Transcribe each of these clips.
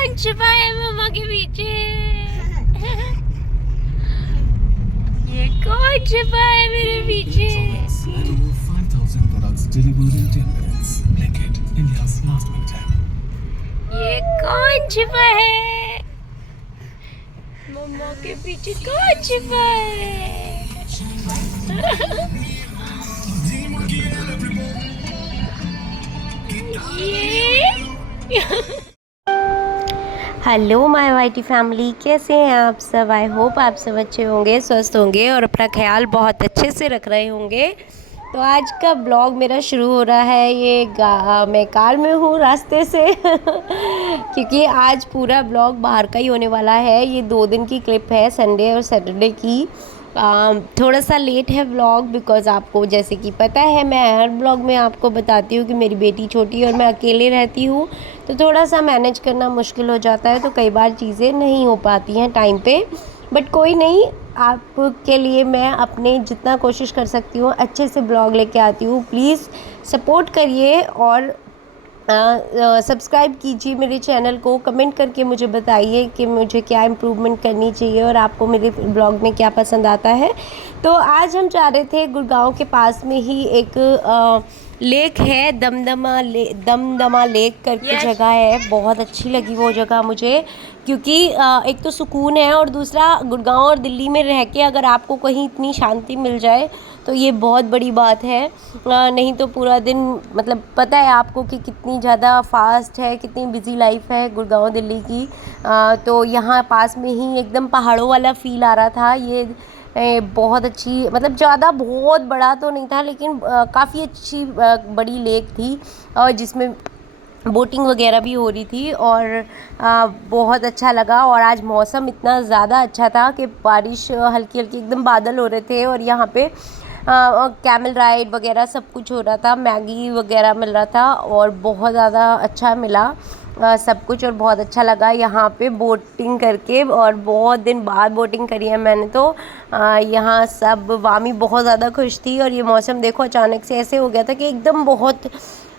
कौन छुपा है मम्मा के पीछे? ये कौन छुपा है मेरे पीछे? And over 5,000 products delivered in 10 minutes. Blinkit, India's last minute app. ये कौन छुपा है? मम्मा के पीछे कौन छुपा है? हेलो माय वाईटी फैमिली, कैसे हैं आप सब? आई होप आप सब अच्छे होंगे, स्वस्थ होंगे और अपना ख्याल बहुत अच्छे से रख रहे होंगे। तो आज का ब्लॉग मेरा शुरू हो रहा है। मैं कार में हूँ रास्ते से क्योंकि आज पूरा ब्लॉग बाहर का ही होने वाला है। ये 2 दिन की क्लिप है, संडे और सैटरडे की। थोड़ा सा लेट है व्लॉग बिकॉज़ आपको जैसे कि पता है, मैं हर ब्लॉग में आपको बताती हूँ कि मेरी बेटी छोटी है और मैं अकेले रहती हूँ, तो थोड़ा सा मैनेज करना मुश्किल हो जाता है। तो कई बार चीज़ें नहीं हो पाती हैं टाइम पे, बट कोई नहीं, आपके लिए मैं अपने जितना कोशिश कर सकती हूँ अच्छे से ब्लॉग लेके आती हूँ। प्लीज़ सपोर्ट करिए और सब्सक्राइब कीजिए मेरे चैनल को। कमेंट करके मुझे बताइए कि मुझे क्या इम्प्रूवमेंट करनी चाहिए और आपको मेरे ब्लॉग में क्या पसंद आता है। तो आज हम जा रहे थे गुड़गांव के पास में ही एक लेक है, दमदमा लेक करके जगह है। बहुत अच्छी लगी वो जगह मुझे, क्योंकि एक तो सुकून है और दूसरा गुड़गांव और दिल्ली में रह के अगर आपको कहीं इतनी शांति मिल जाए तो ये बहुत बड़ी बात है। नहीं तो पूरा दिन, मतलब पता है आपको कि कितनी ज़्यादा फास्ट है, कितनी बिजी लाइफ है गुड़गांव दिल्ली की। तो यहाँ पास में ही एकदम पहाड़ों वाला फील आ रहा था। ये बहुत अच्छी, मतलब ज़्यादा बहुत बड़ा तो नहीं था, लेकिन काफ़ी अच्छी बड़ी लेक थी और जिसमें बोटिंग वगैरह भी हो रही थी और बहुत अच्छा लगा। और आज मौसम इतना ज़्यादा अच्छा था कि बारिश हल्की हल्की एकदम बादल हो रहे थे और यहाँ पे कैमल राइड वगैरह सब कुछ हो रहा था, मैगी वगैरह मिल रहा था और बहुत ज़्यादा अच्छा मिला सब कुछ। और बहुत अच्छा लगा यहाँ पे बोटिंग करके, और बहुत दिन बाद बोटिंग करी है मैंने। तो यहाँ सब वामी बहुत ज़्यादा खुश थी। और ये मौसम देखो अचानक से ऐसे हो गया था कि एकदम बहुत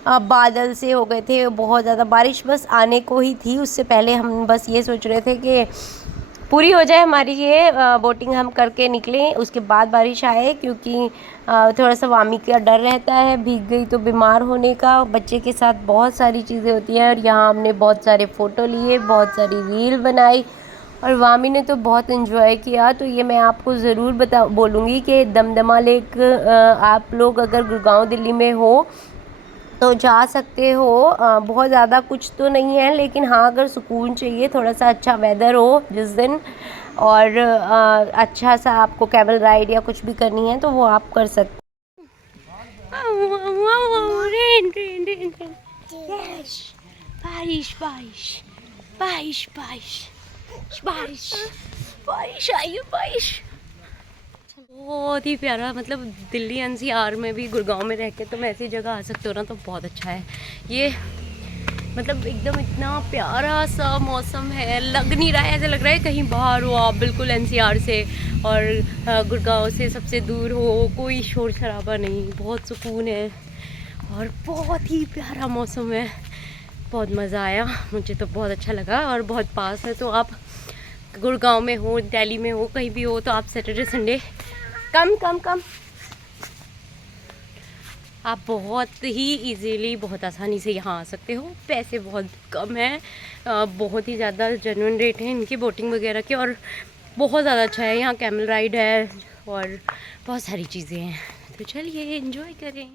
बादल से हो गए थे, बहुत ज़्यादा बारिश बस आने को ही थी। उससे पहले हम बस ये सोच रहे थे कि पूरी हो जाए हमारी ये बोटिंग, हम करके निकलें, उसके बाद बारिश आए, क्योंकि थोड़ा सा वामी का डर रहता है भीग गई तो बीमार होने का। बच्चे के साथ बहुत सारी चीज़ें होती हैं और यहाँ हमने बहुत सारे फ़ोटो लिए, बहुत सारी रील बनाई और वामी ने तो बहुत इन्जॉय किया। तो ये मैं आपको ज़रूर बोलूँगी कि दमदमा लेक आप लोग अगर गुड़गांव दिल्ली में हो तो जा सकते हो। बहुत ज़्यादा कुछ तो नहीं है, लेकिन हाँ अगर सुकून चाहिए, थोड़ा सा अच्छा वेदर हो जिस दिन, और अच्छा सा आपको कैमल राइड या कुछ भी करनी है तो वो आप कर सकते। बारिश बारिश बारिश बारिश बारिश बारिश आई है, बारिश बहुत ही प्यारा। मतलब दिल्ली एनसीआर में भी गुड़गांव में रह के तुम ऐसी जगह आ सकते हो ना, तो बहुत अच्छा है ये। मतलब एकदम इतना प्यारा सा मौसम है, लग नहीं रहा है, ऐसा लग रहा है कहीं बाहर हो आप, बिल्कुल एनसीआर से और गुड़गांव से सबसे दूर हो, कोई शोर शराबा नहीं, बहुत सुकून है और बहुत ही प्यारा मौसम है। बहुत मज़ा आया, मुझे तो बहुत अच्छा लगा और बहुत पास है। तो आप गुड़गांव में हो, दिल्ली में हो, कहीं भी हो, तो आप सैटरडे संडे कम आप बहुत ही इजीली, बहुत आसानी से यहाँ आ सकते हो। पैसे बहुत कम हैं, बहुत ही ज़्यादा जेन्युइन रेट हैं इनके बोटिंग वगैरह के, और बहुत ज़्यादा अच्छा है। यहाँ कैमल राइड है और बहुत सारी चीज़ें हैं, तो चलिए एंजॉय करें।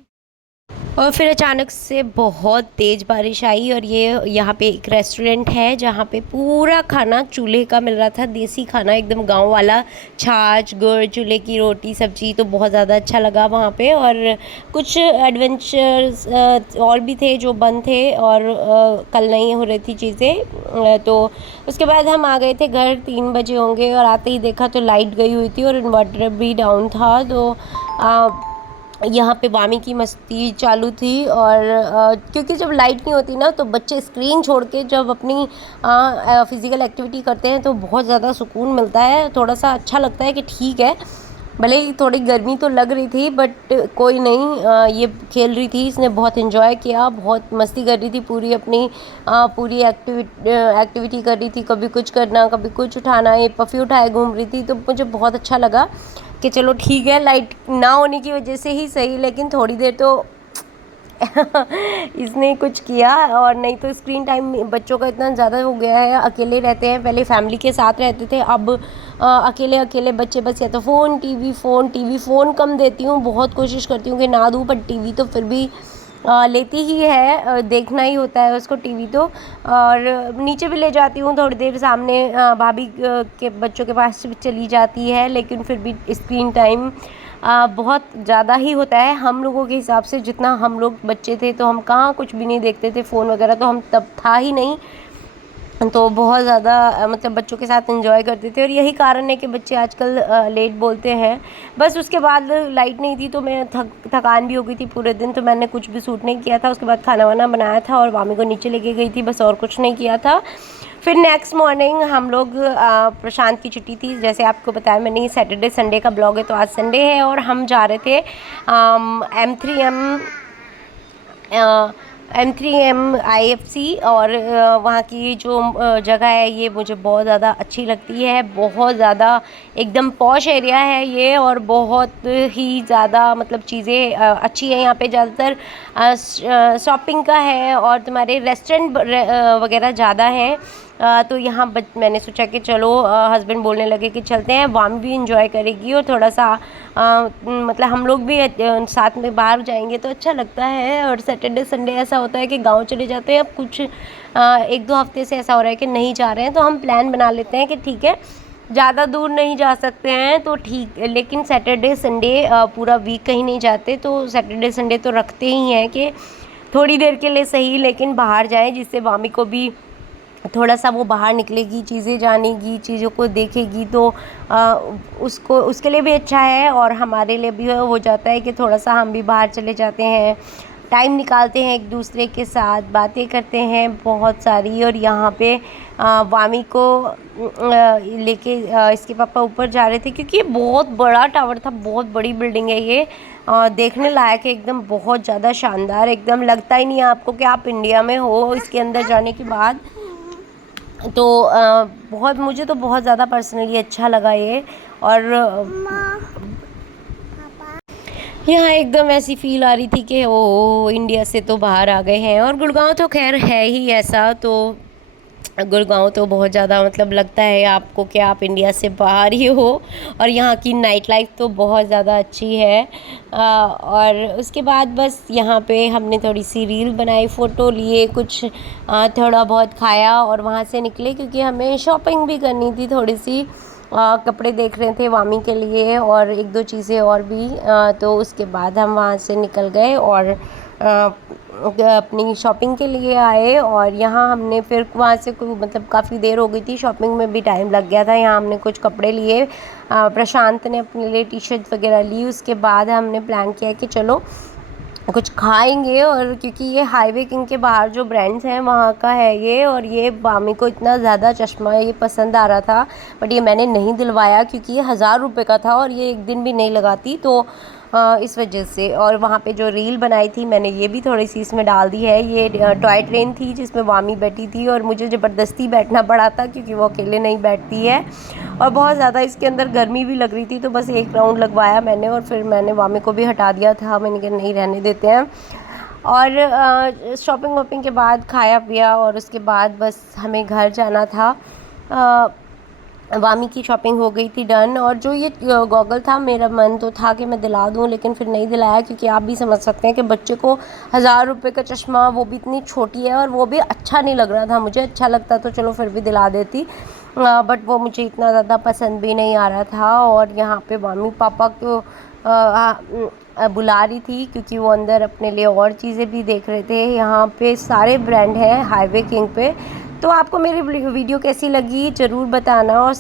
और फिर अचानक से बहुत तेज़ बारिश आई और ये यहाँ पे एक रेस्टोरेंट है जहाँ पे पूरा खाना चूल्हे का मिल रहा था, देसी खाना एकदम गांव वाला, छाछ गुड़, चूल्हे की रोटी सब्जी। तो बहुत ज़्यादा अच्छा लगा वहाँ पे। और कुछ एडवेंचर्स और भी थे जो बंद थे और कल नहीं हो रही थी चीज़ें। तो उसके बाद हम आ गए थे घर, 3 बजे होंगे, और आते ही देखा तो लाइट गई हुई थी और इन्वर्टर भी डाउन था। तो यहाँ पे वामी की मस्ती चालू थी। और क्योंकि जब लाइट नहीं होती ना तो बच्चे स्क्रीन छोड़ के जब अपनी फ़िज़िकल एक्टिविटी करते हैं तो बहुत ज़्यादा सुकून मिलता है, थोड़ा सा अच्छा लगता है कि ठीक है भले ही थोड़ी गर्मी तो लग रही थी बट कोई नहीं, ये खेल रही थी, इसने बहुत इन्जॉय किया, बहुत मस्ती कर रही थी, पूरी अपनी पूरी एक्टिविटी कर रही थी, कभी कुछ करना कभी कुछ उठाना, ये पफ़ी उठाए घूम रही थी। तो मुझे बहुत अच्छा लगा कि चलो ठीक है, लाइट ना होने की वजह से ही सही, लेकिन थोड़ी देर तो इसने कुछ किया। और नहीं तो स्क्रीन टाइम बच्चों का इतना ज़्यादा हो गया है, अकेले रहते हैं, पहले फैमिली के साथ रहते थे, अब अकेले अकेले बच्चे बस या तो phone TV phone TV. Phone कम देती हूँ, बहुत कोशिश करती हूँ कि ना दूँ, पर टीवी तो फिर भी लेती ही है, देखना ही होता है उसको टीवी तो। और नीचे भी ले जाती हूँ थोड़ी देर, सामने भाभी के बच्चों के पास भी चली जाती है, लेकिन फिर भी स्क्रीन टाइम बहुत ज़्यादा ही होता है हम लोगों के हिसाब से। जितना हम लोग बच्चे थे तो हम कहाँ कुछ भी नहीं देखते थे, फ़ोन वगैरह तो हम तब था ही नहीं, तो बहुत ज़्यादा मतलब बच्चों के साथ एंजॉय करते थे। और यही कारण है कि बच्चे आजकल लेट बोलते हैं। बस उसके बाद लाइट नहीं थी तो मैं थकान भी हो गई थी पूरे दिन, तो मैंने कुछ भी सूट नहीं किया था। उसके बाद खाना वाना बनाया था और मामी को नीचे लेके गई थी, बस और कुछ नहीं किया था। फिर नेक्स्ट मॉर्निंग हम लोग प्रशांत की छुट्टी थी, जैसे आपको बताया मैंने, सैटरडे संडे का ब्लॉग है, तो आज संडे है और हम जा रहे थे M3M IFC। और वहाँ की जो जगह है ये मुझे बहुत ज़्यादा अच्छी लगती है, बहुत ज़्यादा एकदम पॉश एरिया है ये, और बहुत ही ज़्यादा मतलब चीज़ें अच्छी है यहाँ पे। ज़्यादातर शॉपिंग का है और तुम्हारे रेस्टोरेंट वगैरह ज़्यादा हैं। तो यहाँ मैंने सोचा कि चलो, हस्बैंड बोलने लगे कि चलते हैं, वाम भी इंजॉय करेगी और थोड़ा सा मतलब हम लोग भी साथ में बाहर जाएंगे तो अच्छा लगता है। और सैटरडे संडे ऐसा होता है कि गांव चले जाते हैं, अब कुछ 1-2 हफ्ते से ऐसा हो रहा है कि नहीं जा रहे हैं, तो हम प्लान बना लेते हैं कि ठीक है ज़्यादा दूर नहीं जा सकते हैं तो ठीक, लेकिन सैटरडे संडे पूरा वीक कहीं नहीं जाते, तो सैटरडे संडे तो रखते ही हैं कि थोड़ी देर के लिए सही लेकिन बाहर जाएं, जिससे वामी को भी थोड़ा सा वो बाहर निकलेगी, चीज़ें जानेगी, चीज़ों को देखेगी, तो उसको उसके लिए भी अच्छा है और हमारे लिए भी हो जाता है कि थोड़ा सा हम भी बाहर चले जाते हैं, टाइम निकालते हैं, एक दूसरे के साथ बातें करते हैं बहुत सारी। और यहाँ पे वामी को लेके इसके पापा ऊपर जा रहे थे, क्योंकि ये बहुत बड़ा टावर था, बहुत बड़ी बिल्डिंग है ये, देखने लायक है एकदम, बहुत ज़्यादा शानदार, एकदम लगता ही नहीं है आपको कि आप इंडिया में हो इसके अंदर जाने के बाद। तो बहुत, मुझे तो बहुत ज़्यादा पर्सनली अच्छा लगा ये। और यहाँ एकदम ऐसी फील आ रही थी कि ओ इंडिया से तो बाहर आ गए हैं। और गुड़गांव तो खैर है ही ऐसा, तो गुड़गांव तो बहुत ज़्यादा मतलब लगता है आपको कि आप इंडिया से बाहर ही हो। और यहाँ की नाइट लाइफ तो बहुत ज़्यादा अच्छी है। और उसके बाद बस यहाँ पे हमने थोड़ी सी रील बनाई, फ़ोटो लिए, कुछ थोड़ा बहुत खाया और वहाँ से निकले, क्योंकि हमें शॉपिंग भी करनी थी थोड़ी सी। कपड़े देख रहे थे वामी के लिए और 1-2 चीज़ें और भी, तो उसके बाद हम वहाँ से निकल गए और अपनी शॉपिंग के लिए आए। और यहाँ हमने फिर वहाँ से मतलब काफ़ी देर हो गई थी, शॉपिंग में भी टाइम लग गया था। यहाँ हमने कुछ कपड़े लिए, प्रशांत ने अपने लिए टी-शर्ट वगैरह ली। उसके बाद हमने प्लान किया कि चलो कुछ खाएंगे, और क्योंकि ये हाईवे किंग के बाहर जो ब्रांड्स हैं वहाँ का है ये। और ये वामी को इतना ज़्यादा चश्मा ये पसंद आ रहा था, बट ये मैंने नहीं दिलवाया क्योंकि ये 1000 रुपये का था और ये एक दिन भी नहीं लगाती, तो इस वजह से। और वहाँ पे जो रील बनाई थी मैंने ये भी थोड़ी सी इसमें डाल दी है। ये टॉय ट्रेन थी जिसमें वामी बैठी थी और मुझे ज़बरदस्ती बैठना पड़ा था क्योंकि वो अकेले नहीं बैठती है, और बहुत ज़्यादा इसके अंदर गर्मी भी लग रही थी, तो बस एक राउंड लगवाया मैंने और फिर मैंने वामी को भी हटा दिया था। मैंने कहा नहीं, रहने देते हैं। और शॉपिंग वॉपिंग के बाद खाया पिया और उसके बाद बस हमें घर जाना था। वामी की शॉपिंग हो गई थी डन। और जो ये गॉगल था, मेरा मन तो था कि मैं दिला दूं, लेकिन फिर नहीं दिलाया, क्योंकि आप भी समझ सकते हैं कि बच्चे को 1000 रुपये का चश्मा, वो भी इतनी छोटी है, और वो भी अच्छा नहीं लग रहा था। मुझे अच्छा लगता तो चलो फिर भी दिला देती, बट वो मुझे इतना ज़्यादा पसंद भी नहीं आ रहा था। और यहाँ पे वामी पापा को बुला रही थी क्योंकि वो अंदर अपने लिए और चीज़ें भी देख रहे थे। यहाँ पे सारे ब्रांड हैं हाईवे किंग पे। तो आपको मेरी वीडियो कैसी लगी ज़रूर बताना, और